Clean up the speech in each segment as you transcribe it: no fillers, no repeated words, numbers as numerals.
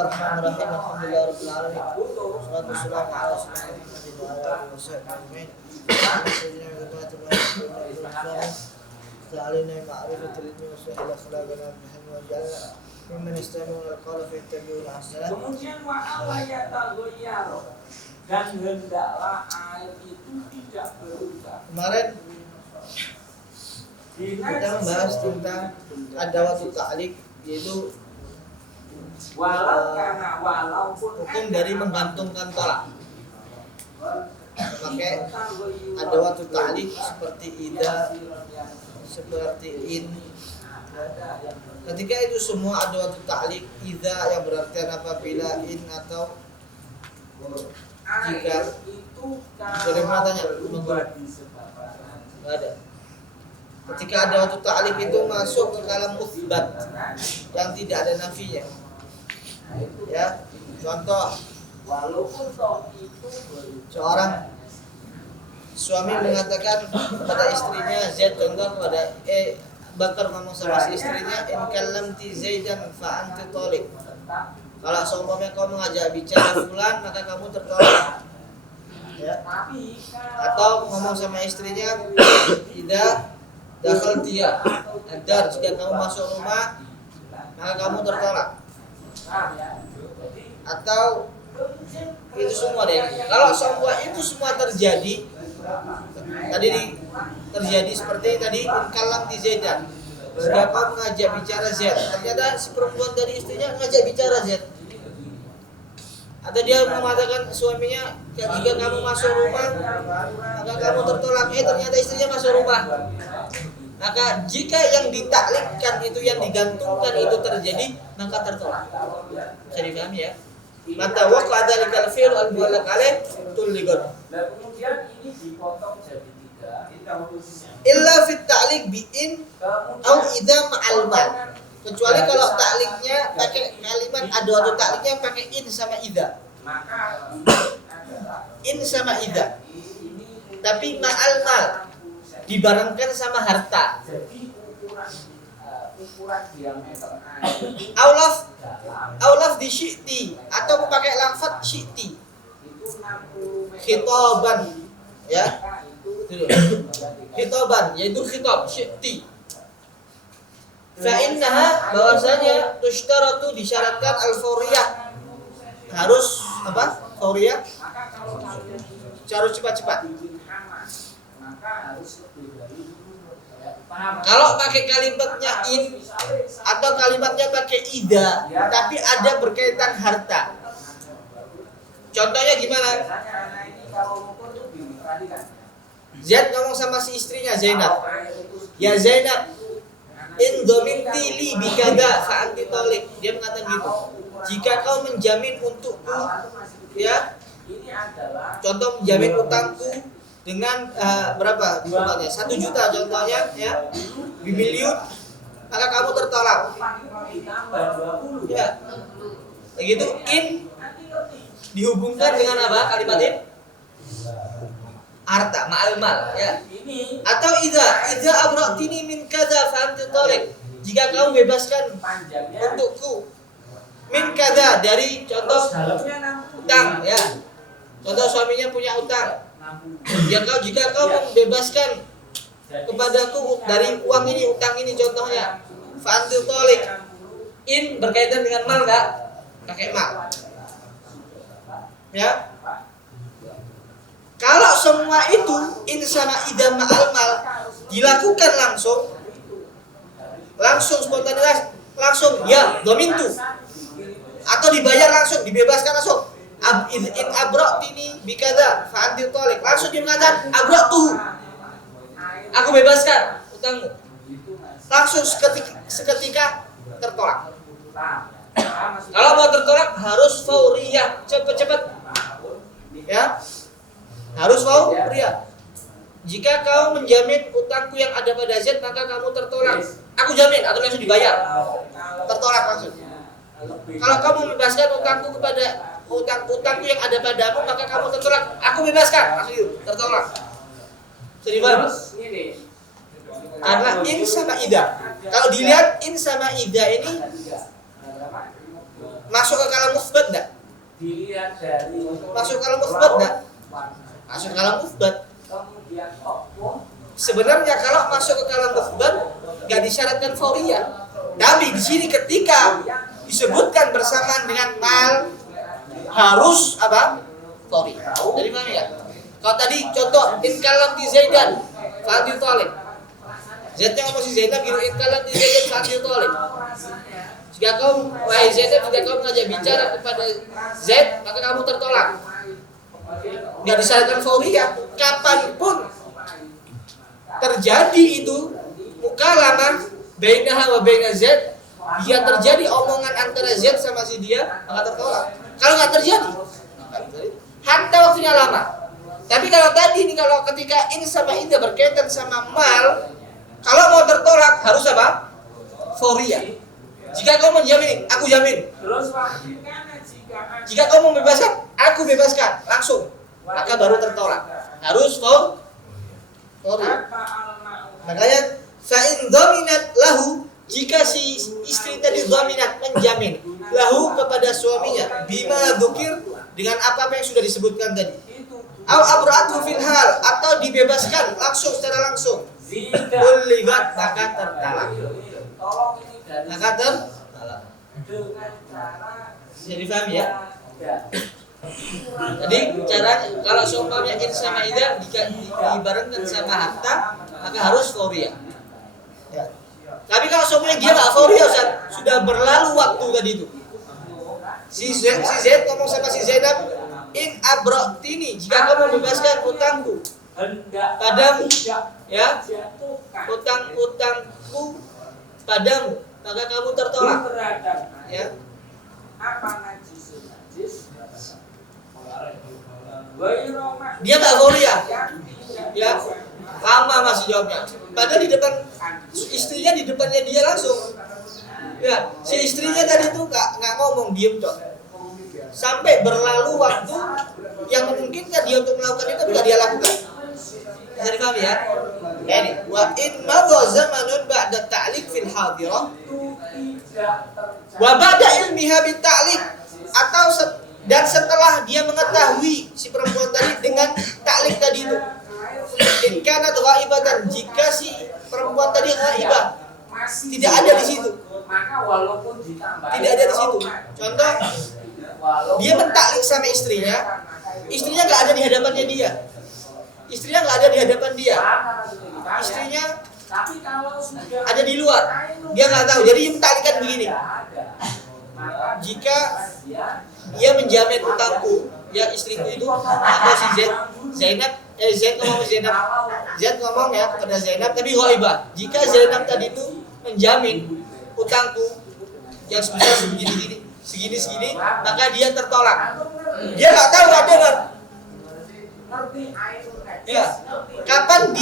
Bismillahirrahmanirrahim. Alhamdulillahirabbil alamin. Wassalatu wassalamu ala Rasulillah wa ala alihi washabbihi ajmain. Ta'alina ma'rifatul ilmi wa sahih akhlaqana bihi wa jalla mimman yastami'una al-qawla fa yattabi'una ahsana. Kemudian wa'ala yataghayyar, dan hendaklah air itu tidak berubah. Kemarin kita membahas tentang adawatut ta'liq, yaitu hukum dari menggantungkan tolak. Pakai adawatut ta'liq seperti idza, seperti in. Ketika itu semua adawatut ta'liq, idza yang berarti apabila, in atau jika. Dari mana tanya? Enggak ada. Ketika adawatut ta'liq itu masuk ke kalam mutsbat yang tidak ada nafinya. Ya, contoh, seorang suami mengatakan kepada istrinya Zaid, contoh kepada Bakar ngomong sama si istrinya, in kallamti Zaidan fa anti thaliq. Kalau seumpamanya kau mengajak bicara fulan, maka kamu tertolak. Ya. Atau ngomong sama istrinya, idza dakhaltiya adar, jika kamu masuk rumah maka kamu tertolak. Atau itu semua deh. Kalau semua itu semua terjadi, terjadi seperti tadi, kalam di Zaidan. Jika kau mengajak bicara Z, ternyata si perempuan dari istrinya mengajak bicara Z. Atau dia mengatakan suaminya, jika kamu masuk rumah maka kamu tertolak. Ternyata istrinya masuk rumah. Maka jika yang ditaklikkan itu, yang digantungkan itu terjadi, maka tertolak. Bisa dipahami ya? Mata waqa'a dzalikal fi'l al-mu'allaq alaih tulliqan. Nah, kemudian ini dipotong jadi 3. Illa fit ta'liq bi in au idza ma'al mal. Kecuali kalau ta'liqnya pakai kalimat adawatut ta'liqnya pakai in sama idza. Maka In sama idza. Tapi ma'al mal, dibarengkan sama harta. jadi ukuran diameter air Aulaf di syi'ti, atau pakai lafaz syi'ti. itu 60 meter. Khitaban, ya. Itu Khitaban, yaitu khitab syi'ti. Fa innaha, bahwasanya tushtaratu, disyaratkan al-fawriyah. Harus apa? Fawriyah. maka kalau kalian Harus cepat-cepat. bikin kamar, maka harus lebih dari dulu. Paham? Kalau pakai kalimatnya in atau kalimatnya pakai ida, tapi ada berkaitan harta. Contohnya gimana? Biasanya anak ini kalau ngukur tuh gini, perhatikan. Zaid ngomong sama si istrinya Zainab, ya Zainab, in dominti li bikada fa anti thaliq. Dia mengatakan gitu, jika kau menjamin untukku, ya, Ini adalah contoh menjamin utangku dengan berapa jumlahnya, 1 juta contohnya, ya, bimiliun, maka kamu tertolak. ditambah 20. Ya, kayak gitu. In dihubungkan dengan apa kalimat in? Harta, ma'al mal, ya. Ini Atau idza abra'tini min kadza fa anti thaliq. Jika kamu bebaskan panjangnya untukku min kadza, dari contoh dalamnya 60. utang, ya. Contoh suaminya punya utang. 60. Jika kau membebaskan kepadaku dari uang ini, utang ini contohnya, fa anti thaliq. In berkaitan dengan mal enggak? Pakai mal. Ya. Kalau semua itu in sama idza ma'al mal dilakukan langsung spontanitas, langsung ya domintu, atau dibayar langsung, dibebaskan langsung. In abra'tini bikadza fa anti thaliq, langsung dia mengatakan abra'tuhu, aku bebaskan utangmu, langsung seketika tertolak. Kalau mau tertolak harus fauriyah, cepat-cepat, ya, harus fauriyah. Jika kau menjamin utangku yang ada pada Z, maka kamu tertolak. Aku jamin, atau langsung dibayar, tertolak langsung. Kalau kamu membebaskan utangku kepada utangku yang ada padamu, maka kamu tertolak. Aku bebaskan, langsung itu tertolak. Jadi bagus. Karena in sama ida. Kalau dilihat in sama ida ini Masuk ke kalam musbat enggak? Dilihat dari Masuk ke kalam musbat enggak? Masuk ke kalam musbat. Kemudian tokoh Sebenarnya kalau masuk ke kalam musbat enggak disyaratkan fauriyah. Tapi di sini ketika disebutkan bersamaan dengan mal harus apa? Fauriyah. Jadi mana ya? Kalau tadi contoh in kalam di Zaidan fa'anti talib. Zaidnya ngomong si Zainab gitu in kalam di Zaidan fa'anti talib. Jika kau wahai Zainab, jika kau mengajak bicara kepada Zaid, maka kamu tertolak. Enggak disyaratkan fauriyah. Kapanpun terjadi itu mukalamah bainaha wa baina Zaid, dia terjadi omongan antara Zaid sama si dia, maka tertolak. Kalau nggak terjadi, hatta waktunya lama. Tapi kalau tadi ini kalau ketika ini sama indah berkaitan sama mal, kalau mau tertolak harus apa? Fauriyah. Jika kau menjamin, aku jamin. terus Jika kau mau membebaskan, aku bebaskan langsung. Maka baru tertolak. Harus fauriyah. Makanya fa'in dhaminat lahu, jika si istri tadi dhaminat menjamin lahu kepada suaminya bima dzukir dengan apa yang sudah disebutkan tadi. Au abra'atu fil hal, atau dibebaskan langsung secara langsung. Uligat maka tertalak. Maka tertalak. Jadi paham ya? Jadi cara kalau seumpamanya in sama ida dibarengkan sama hatta, maka harus fauriyah. Ya. Tapi kalau seumpamanya dia nggak fauriyah, Ustaz, sudah berlalu waktu tadi itu. Si Zaid ngomong sama si Zainab, in abra'tini, jika kau membebaskan utangku padamu, ya, utang-utangku padamu, maka kamu tertolak. Ya. Dia nggak fauriyah. Ya. Lama masih jawabnya. Padahal di depan istrinya, di depannya dia langsung. Ya, si istrinya tadi tuh nggak ngomong, diem dong. Sampai berlalu waktu yang memungkinkan dia untuk melakukan itu, tapi nggak dia lakukan. Bisa dipahami ya? Ini wa in madha zamanun ba'da ta'liq fil hadirah wa ba'da ilmiha bit ta'liq, atau dan setelah dia mengetahui si perempuan tadi dengan ta'liq tadi itu. In kanat ghaibatan, jika si perempuan tadi ghaibah, tidak ada di situ. Tidak ada di situ. Contoh, dia mentaklik sama istrinya nggak ada di hadapannya dia. Istrinya nggak ada di hadapan dia. Istrinya ada di luar. Dia nggak tahu. Jadi dia mentaklikkan begini. Jika dia menjamin utangku, ya istriku itu atau si Zaid ngomong ya kepada Zainab, tapi ghaibah. Jika Zainab tadi itu menjamin utangku yang sebesar segini, maka dia tertolak. Dia nggak tahu, nggak dengar. Ya, kapan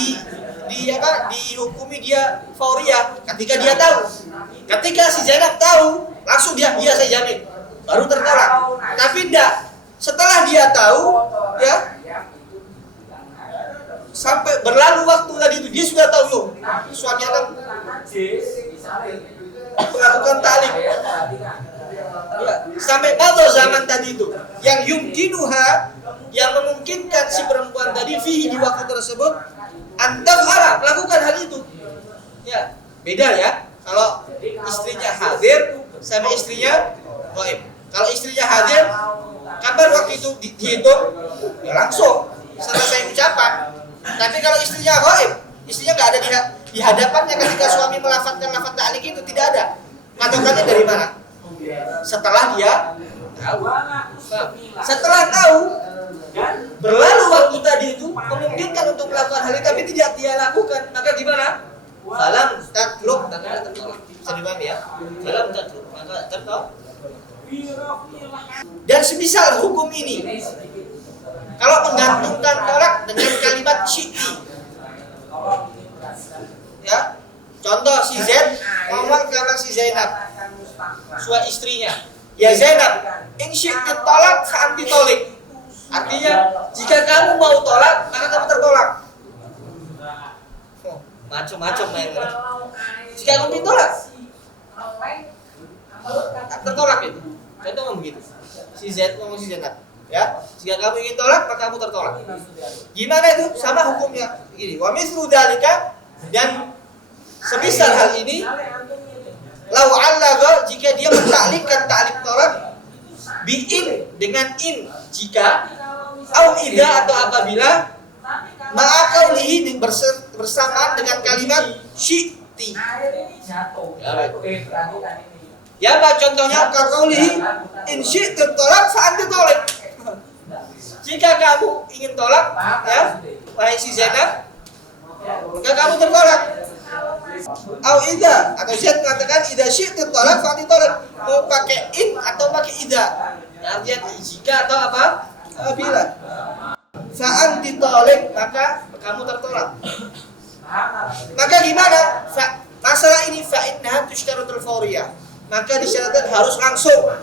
dihukumi dia fauriyah? Ketika dia tahu. Ketika si Zainab tahu, langsung dia saya jamin, baru tertolak. Tapi enggak. Setelah dia tahu, ya, sampai berlalu waktu tadi itu dia sudah tahu yo, suami anak melakukan ta'liq. Ya, sampai pada zaman tadi itu yang yumkinuha, yang memungkinkan si perempuan tadi fihi di waktu tersebut antaf'ala, melakukan hal itu. Ya, beda ya. Kalau istrinya hadir sama istrinya ghaib. Kalau istrinya hadir, kapan waktu itu dihitung? Ya langsung selesai ucapan. Tapi kalau istrinya ghaib, istrinya nggak ada di hadapannya ketika suami melafadzkan lafadz ta'liq itu, tidak ada. Patokannya dari mana? Setelah dia tahu. Setelah tahu, berlalu waktu tadi itu memungkinkan untuk melakukan hal itu, tapi tidak dia lakukan, maka gimana? Falam tatluk, maka tertolak. Bisa dipahami ya? Falam tatluk, maka tertolak. Dan semisal hukum ini, kalau menggantungkan tolak dengan kalimat syi'ti, ya, contoh si Zaid ngomong sama si Zainab, suami istrinya, ya Zainab, in syi'ti tolak fa'anti tolik. Artinya, jika kamu mau tolak, maka kamu tertolak. Macam-macam main. Jika kamu ditolak, tertolak itu. Contoh si Zainab. Ya, jika kamu ingin tolak maka kamu tertolak. Gimana itu? Sama hukumnya. Gini, wa mithlu dzalika, dan semisal hal ini, lau allaga, jika dia mentaklikkan taklik tolak bi'in, dengan in, jika au idza, atau apabila, ma'a qaulihi, bersamaan dengan kalimat syi'ti. Ya, Pak, contohnya kaqaulihi in syi'ti tolak fa anti tolak. Jika kamu ingin tolak, ya, wahai si Zainab, maka kamu tertolak. Au idza, atau Zaid mengatakan idza syi'ti tolak fa anti tolak. Mau pakai in atau pakai idza. Artinya jika atau apa? Apabila. Fa anti tolak, maka kamu tertolak. Maka gimana? Masalah ini fa innaha tushtaratul fawriyah. Maka disyaratkan harus langsung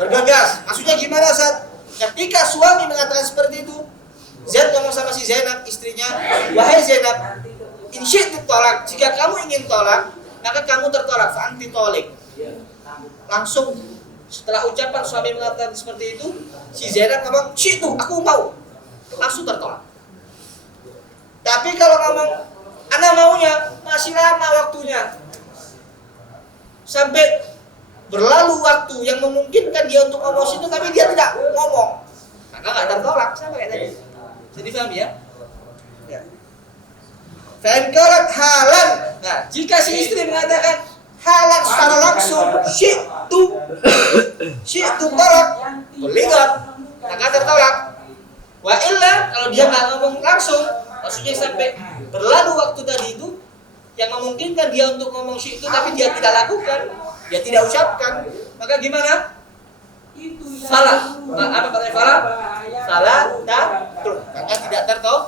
bergegas. Maksudnya gimana, Ustaz? Ketika suami mengatakan seperti itu, Zaid ngomong sama si Zainab, istrinya, wahai Zainab, in syi'ti tolak, jika kamu ingin tolak, maka kamu tertolak, fa anti tolak. Langsung setelah ucapan suami mengatakan seperti itu, si Zainab ngomong, syi'tu, aku mau. Langsung tertolak. Tapi kalau ngomong, ana maunya, masih lama waktunya, sampai berlalu waktu yang memungkinkan dia untuk ngomong situ, tapi dia tidak ngomong, maka nggak tertolak. Sama kayak tadi. Jadi paham ya? Ya. Fa'inkarat halan. Nah, jika si istri mengatakan halan secara langsung, syi'tu tolak, berligat, maka tertolak. Wa illa, kalau dia nggak ngomong langsung, maksudnya sampai berlalu waktu tadi itu yang memungkinkan dia untuk ngomong syi'tu, tapi dia tidak lakukan, dia tidak ucapkan, maka gimana? Salah. Apa katanya salah? Salah tak, maka tidak tertolak.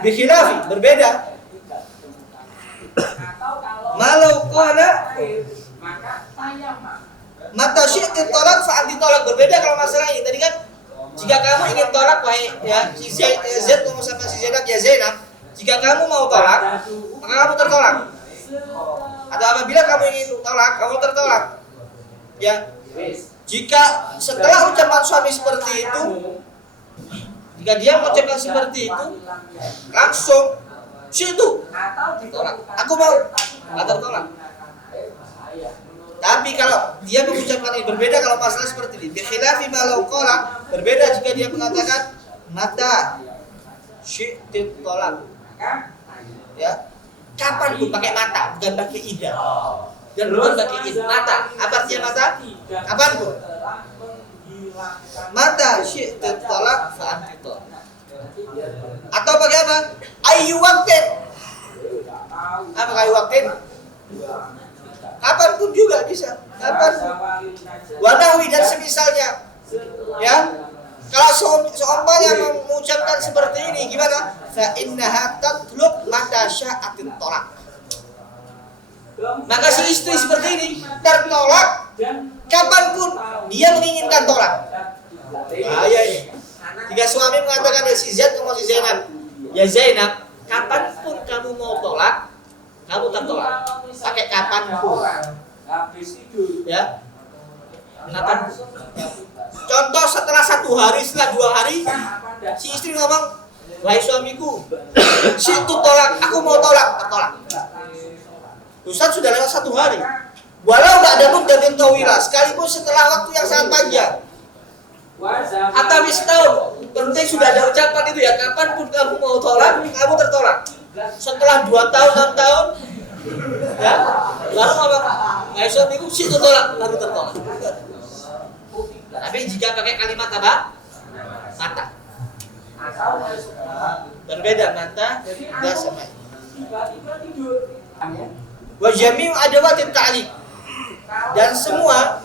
Bikhilafi, berbeda. Malau qala mata syi'ti tolak fa anti tolak, berbeda kalau masalah ini. Tadi kan jika kamu ingin tolak, wahai ya si Zaid ngomong sama si Zainab, ya Zainab, jika kamu mau tolak, maka kamu tertolak. Atau apabila kamu ingin tolak, kamu tertolak. Ya. Jika setelah ucapan suami seperti itu, jika dia mengucapkan seperti itu, langsung situ tolak. Aku mau, nggak tertolak. Tapi kalau dia mengucapkan ini, berbeda kalau masalah seperti ini. Bikhilafi malau qala, berbeda jika dia mengatakan mata syi'ti tolak. Ya. Kapan pun pakai mata, bukan pakai ida. Dan bukan pakai id. Mata. Apa artinya mata? Kapan pun. Mata syi'ti tolak fa anti tolak. Atau pakai apa? Ayu waqtin. Apa ayu waqtin? Kapan pun juga bisa. Kapan pun. Wanawi dan semisalnya. Ya. Kalau seumpamanya mengucapkan seperti ini, gimana? Fa innaha tatlub mata sya'atit tolak. Maka si istri seperti ini tertolak kapanpun dia menginginkan tolak. Bahaya ini. Jika suami mengatakan ya si Zaid ngomong si Zainab, ya Zainab, kapanpun kamu mau tolak, kamu tertolak. Pakai kapanpun. Ya. Kapan? Contoh setelah 1 hari, setelah 2 hari, si istri ngomong, wahai suamiku, situ tolak, aku mau tolak, tertolak. Ustaz sudah lewat 1 hari. Walau nggak ada muddatin tawilah, sekalipun setelah waktu yang sangat panjang. Atau setahun, penting sudah ada ucapan itu ya, kapanpun kamu mau tolak, kamu tertolak. Setelah 2 tahun, 6 tahun, ya, lalu ngomong, wahai suamiku, situ tolak, lalu tertolak. Tapi jika pakai kalimat apa? Mata. Berbeda mata dan sama. Wa jami'u adawatit ta'liq. Dan semua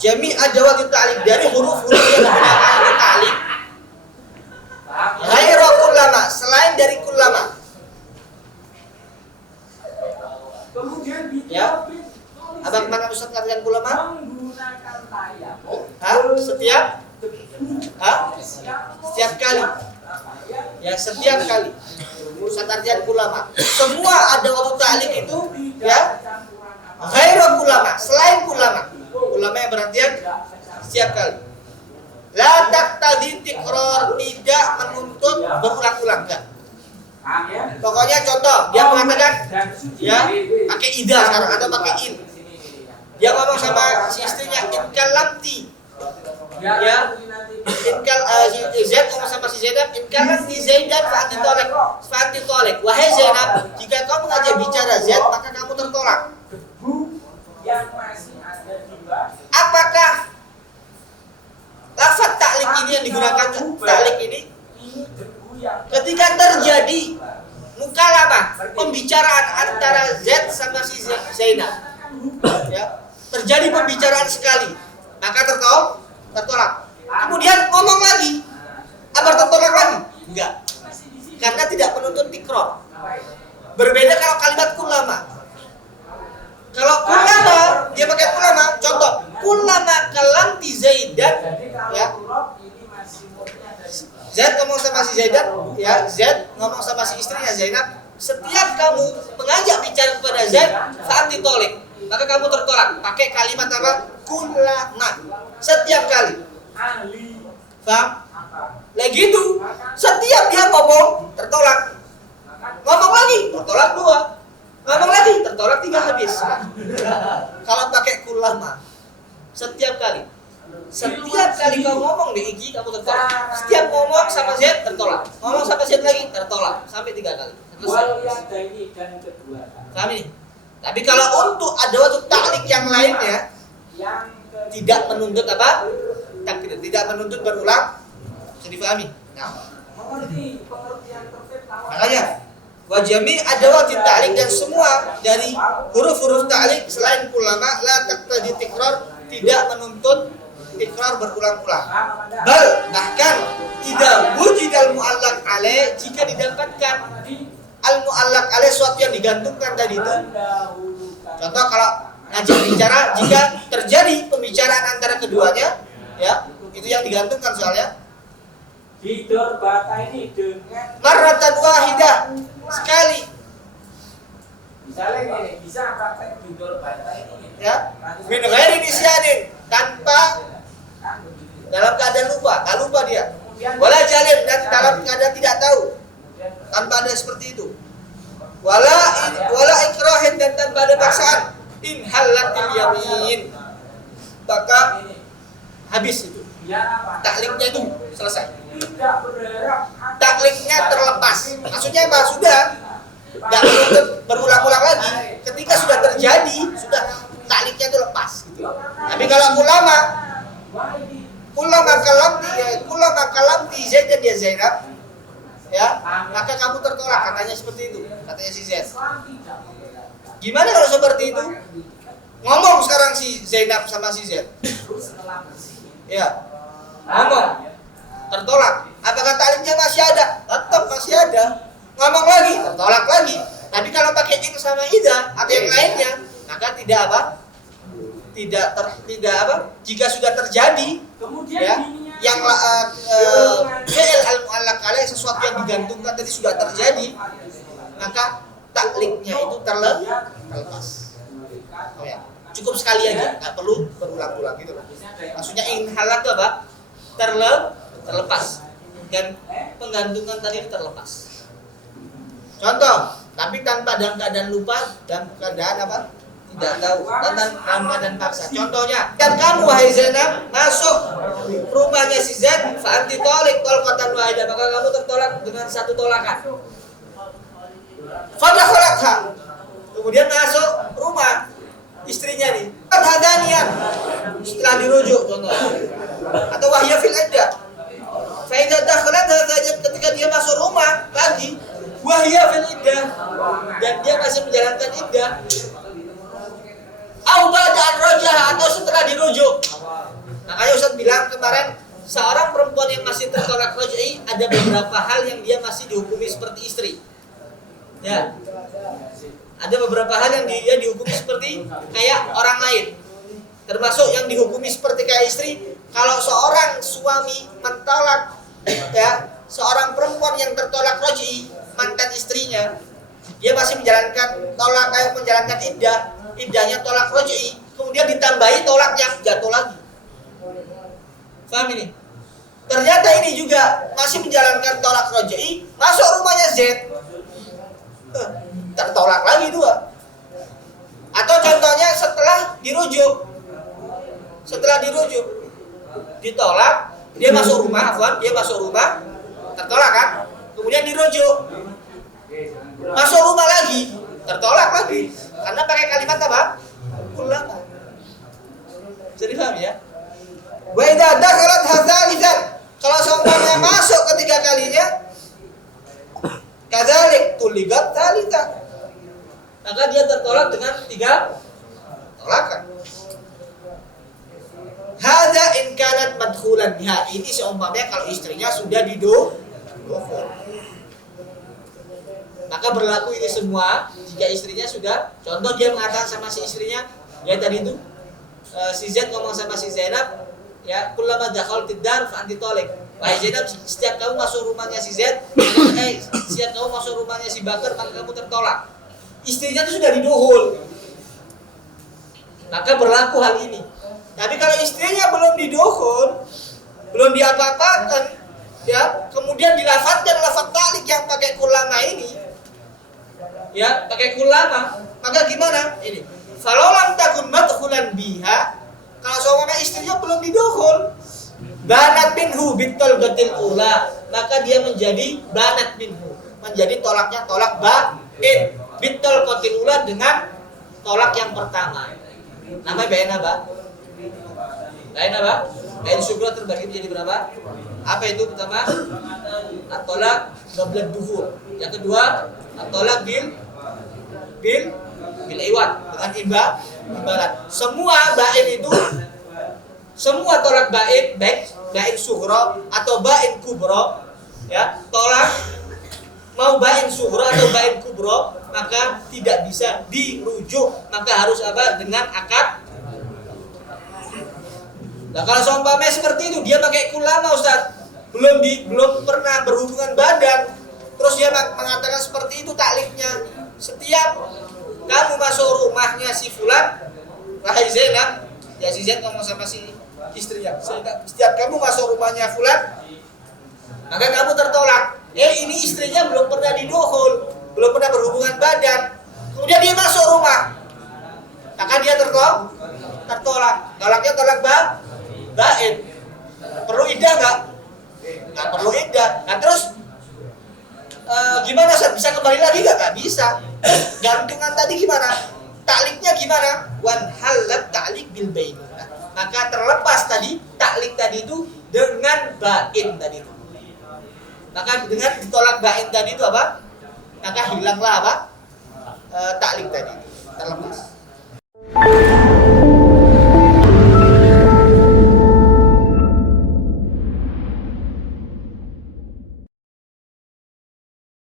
jami' adawatit ta'liq dari huruf-huruf yang digunakan untuk ta'liq. Ghairu kullama, selain dari kullama. Ya. Abang mana Ustaz ngartikan kullama? Hah? Setiap? Hah? Setiap kali. Ya, setiap kali. Ustaz artian kullama. Semua ada waktu ta'liq itu ya ghairu kullama, selain kullama. Ulama yang berartian setiap kali. La taqtadi tikror, tidak menuntut berulang-ulang, enggak. Pokoknya contoh, dia mengatakan ya pakai ida sekarang atau pakai in. Dia ngomong sama si istrinya in kalamti. Ya. In kal Zaid ngomong sama si Zainab, in kalamti Zaidan fa anti tolek. Wahai Zainab, jika kau mengajak bicara Zaid, maka kamu tertolak. Apakah lafaz ta'liq ini yang digunakan, ta'liq ini ketika terjadi mukalamah, pembicaraan antara Zaid sama si Zainab, ya, terjadi pembicaraan sekali, maka tertolak. Kemudian ngomong lagi, apa tertolak lagi? Enggak, karena tidak menuntut tikror. Berbeda kalau kalimat kulama. Kalau kulama, dia pakai kulama. Contoh, kulama kalamti Zaidan, ya. Zaid ngomong sama si Zaidan, ya, Zaid ngomong sama si istrinya Zainab, setiap kamu mengajak bicara kepada Zaid, saat ditolak, maka kamu tertolak. Pakai kalimat apa? Kulama. Setiap kali. Paham? Lagi itu, setiap dia ngomong tertolak. Ngomong lagi, tertolak 2. Ngomong lagi, tertolak 3 habis. Kalau pakai kulama, setiap kali. Setiap kali kau ngomong di Igi, kamu tertolak. Setiap ngomong sama Z, tertolak. Ngomong sama Z lagi, tertolak. Sampai 3 kali. Paham ini? Tapi kalau untuk ada waktu taklik yang lainnya, tidak menuntut apa? Tidak menuntut berulang. Bisa dipahami? Nah. Makanya wajami ada wajib ta'liq dan semua dari huruf-huruf ta'liq selain ulama la taqtadi tikrar, tidak menuntut tikrar berulang-ulang. Bahkan idza wujidal mu'allaq alaih, jika didapatkan al mu'allaq alaih, sesuatu yang digantungkan tadi itu. Contoh kalau ngajak bicara, jika terjadi pembicaraan antara keduanya, ya, itu yang digantungkan soalnya. Hidor bata ini dengan Marratan wahidah, sekali. Misalnya gini, bisa praktek hidor bata ini, Ya, min ghairi nisyanin, tanpa dalam keadaan lupa dia. Wala jalim, dan dalam keadaan tidak tahu, tanpa ada seperti itu. Wala ikrahin, dan tanpa ada paksaan. In halatil yamin, maka habis itu. Takliknya itu selesai. Takliknya terlepas. Maksudnya apa? Sudah nggak perlu berulang-ulang lagi. Ketika sudah terjadi, sudah takliknya itu lepas. Gitu. Tapi kalau ulama kalamti Zaid dan dia Zainab, ya, maka kamu tertolak, katanya seperti itu, katanya si Zaid. Gimana kalau seperti itu? Ngomong sekarang si Zainab sama si Zaid, ya, ngomong, tertolak. Apakah takliknya masih ada? Tetap masih ada. Ngomong lagi, tertolak lagi. Tapi kalau pakai in sama ida atau yang lainnya, maka tidak apa? Tidak apa? Jika sudah terjadi, ya, yang fi'il al-mu'allaq alaih, sesuatu yang digantungkan tadi sudah terjadi, maka takliknya itu terlepas. Oh ya. Cukup sekali aja, nggak perlu berulang-ulang gitu loh. Maksudnya in halak itu apa? Terlepas. Dan penggantungan tadi itu terlepas. Contoh, tapi tanpa dalam keadaan lupa dan keadaan apa? Tidak tahu, dalam keadaan paksa. Contohnya, kan kamu wahai Zainab masuk rumahnya si Zaid, fa anti toliq tolqatan wahidah, maka kamu tertolak dengan satu tolakan. Fadakhalatha. Kemudian masuk rumah istrinya nih. Hadanian. Setelah dirujuk contohnya. Atau wahya fil iddah. Fa idza dakhalat ketika dia masuk rumah lagi, wahya fil iddah, dan dia masih menjalankan iddah. Au ba'da ar-rajah, atau setelah dirujuk. Makanya Ustaz bilang kemarin, seorang perempuan yang masih tertolak raj'i, ada beberapa hal yang dia masih dihukumi seperti istri. Ya. Ada beberapa hal yang dia dihukumi seperti kayak orang lain. Termasuk yang dihukumi seperti kayak istri, kalau seorang suami mentolak, ya, seorang perempuan yang tertolak raj'i, mantan istrinya, dia masih menjalankan menjalankan iddah, iddahnya tolak raj'i, kemudian kemudian ditambahi tolak yang jatuh lagi. Paham ini? Ternyata ini juga masih menjalankan tolak rojai, masuk rumahnya Z, tertolak lagi 2. Atau contohnya setelah dirujuk, ditolak, dia masuk rumah, tertolak kan? Kemudian dirujuk, masuk rumah lagi, tertolak lagi, karena pakai kalimat apa? Kullama. Bisa dipahami ya? Wa idza dakhalat hadzalizan, kalau seumpamanya masuk ketiga kalinya, kadzalik tuligat tsalitsah, maka dia tertolak dengan 3 tolakan. Hadza in kanat madkhulan biha, ini seumpamanya kalau istrinya sudah didukhul. Maka berlaku ini semua jika istrinya sudah, contoh dia mengatakan sama si istrinya, ya tadi itu si Z ngomong sama si Zainab, ya kullama dakhaltid dar fa anti thalaq. Wahai Zainab, setiap kamu masuk rumahnya si Z, setiap kamu masuk rumahnya si Bakar, maka kamu tertolak. Istrinya itu sudah didukhul, maka berlaku hal ini. Tapi kalau istrinya belum didukhul, belum diapa-apakan, ya kemudian dilafadzkan lafadz ta'liq yang pakai kullama ini, ya pakai kullama, maka gimana? Ini falau lam takun madkhulan biha, kalau seumpamanya istrinya belum didukhul, banat minhu bitalqatil ula, maka dia menjadi banat minhu, menjadi tolaknya tolak ba'in bitalqatil ula, dengan tolak yang pertama. Namanya bain apa? Bain syukur terbagi menjadi berapa? Apa itu? Pertama, at-tolak qabla dukhul. Yang kedua, at-tolak bil iwad, dengan ibarat. Semua bain itu, semua tolak bain, baik bain sughra atau bain kubra, ya, tolak mau bain sughra atau bain kubra, maka tidak bisa dirujuk, maka harus apa? Dengan akad. Nah, kalau seumpamanya seperti itu, dia pakai kullama, Ustaz, belum pernah berhubungan badan, terus dia mengatakan seperti itu takliknya. Setiap kamu masuk rumahnya si fulan, wahai Zainab, ya si Zaid ngomong sama si istrinya, setiap kamu masuk rumahnya fulan, maka kamu tertolak. Ini istrinya belum pernah didukhul, belum pernah berhubungan badan, kemudian dia masuk rumah, maka dia tertolak. Tolaknya tolak bain. Perlu iddah nggak? Nggak perlu iddah. Nah terus gimana? Bisa kembali lagi nggak? Nggak bisa. Gantungan tadi gimana? Takliknya gimana? Wan halat taklik bil bainah. Maka terlepas tadi taklik tadi itu dengan bain tadi itu. Maka dengan ditolak bain tadi itu apa? Maka hilanglah apa? Taklik tadi itu terlepas.